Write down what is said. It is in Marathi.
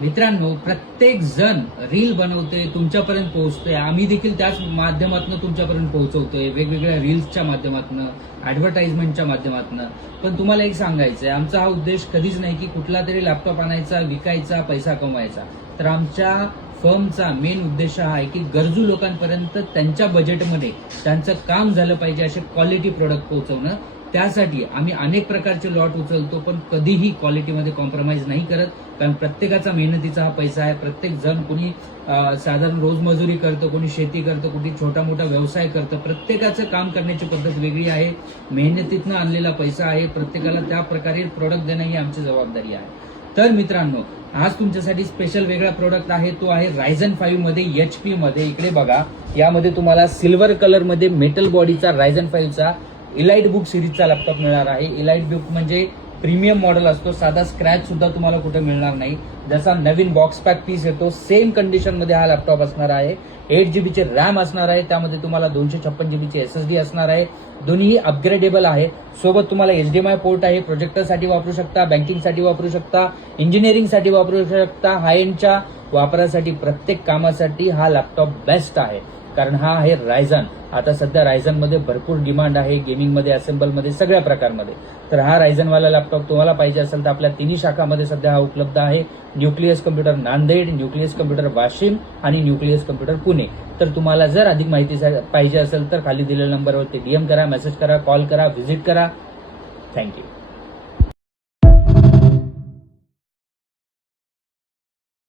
मित्रांनो, प्रत्येक जण रील बनवतोय, तुमच्यापर्यंत पोहोचतोय. आम्ही देखील त्याच माध्यमातून तुमच्यापर्यंत पोहोचवतोय, वेगवेगळ्या रील्सच्या माध्यमातून, ऍडव्हर्टाइजमेंटच्या माध्यमातून. पण तुम्हाला एक सांगायचंय, आमचा हा उद्देश कधीच नाही की कुठला तरी लॅपटॉप आणायचा, विकायचा, पैसा कमवायचा. तर आमच्या फर्मचा मेन उद्देश हा आहे की गरजू लोकांपर्यंत त्यांच्या बजेटमध्ये त्यांचं काम झालं पाहिजे असे क्वालिटी प्रोडक्ट पोहोचवणं. त्यासाठी आम्ही अनेक प्रकारचे लॉट उचलतो, पण कधीही क्वालिटीमध्ये कॉम्प्रोमाइज नाही करत. कारण प्रत्येकाचा मेहनतीचा हा पैसा आहे. प्रत्येक जण कोणी साधारण रोजमजुरी करतं, कोणी शेती करतं, कोणी छोटा मोठा व्यवसाय करतं. प्रत्येकाचं काम करण्याची पद्धत वेगळी आहे. मेहनतीतनं आणलेला पैसा आहे. प्रत्येकाला त्या प्रकारे प्रोडक्ट देणं ही आमची जबाबदारी आहे. तर मित्रांनो, आज तुमच्यासाठी स्पेशल वेगळा प्रोडक्ट आहे. तो आहे Ryzen 5 मध्ये HP मध्ये. इकडे बघा, यामध्ये तुम्हाला सिल्वर कलर मध्ये मेटल बॉडीचा Ryzen 5 चा इलाइट बुक सिरीजचा लॅपटॉप मिळणार आहे. इलाइट बुक म्हणजे प्रीमियम मॉडेल असतो. साधा स्क्रॅच सुद्धा तुम्हाला कुठे मिळणार नाही. जसा नवीन बॉक्स पॅक पीस येतो सेम कंडिशन मध्ये हा लॅपटॉप असणार आहे. 8 GB चे रॅम असणार आहे. त्यामध्ये तुम्हाला 256 GB ची SSD असणार आहे. दोन्हीही अपग्रेडेबल आहे. सोबत तुम्हाला HDMI पोर्ट आहे. प्रोजेक्टरसाठी वापरू शकता, बँकिंगसाठी वापरू शकता, इंजिनिअरिंगसाठी वापरू शकता. हाय एंडच्या वापरासाठी, प्रत्येक कामासाठी हा लॅपटॉप बेस्ट आहे. कारण हा आहे Ryzen. आता सध्या Ryzen मध्ये भरपूर डिमांड आहे, गेमिंग मध्ये, असेंबल मध्ये, सगळ्या प्रकारमध्ये. तर हा Ryzen वाला लॅपटॉप तुम्हाला पाहिजे असेल तर आपल्या तिन्ही शाखामध्ये सध्या हा उपलब्ध आहे. Nucleus computer Nanded, nucleus computer Washim आणि न्यूक्लियस कम्प्युटर पुणे. तर तुम्हाला जर अधिक माहिती पाहिजे असेल तर खाली दिलेल्या नंबरवरती DM करा, मेसेज करा, कॉल करा, व्हिजिट करा. थँक्यू.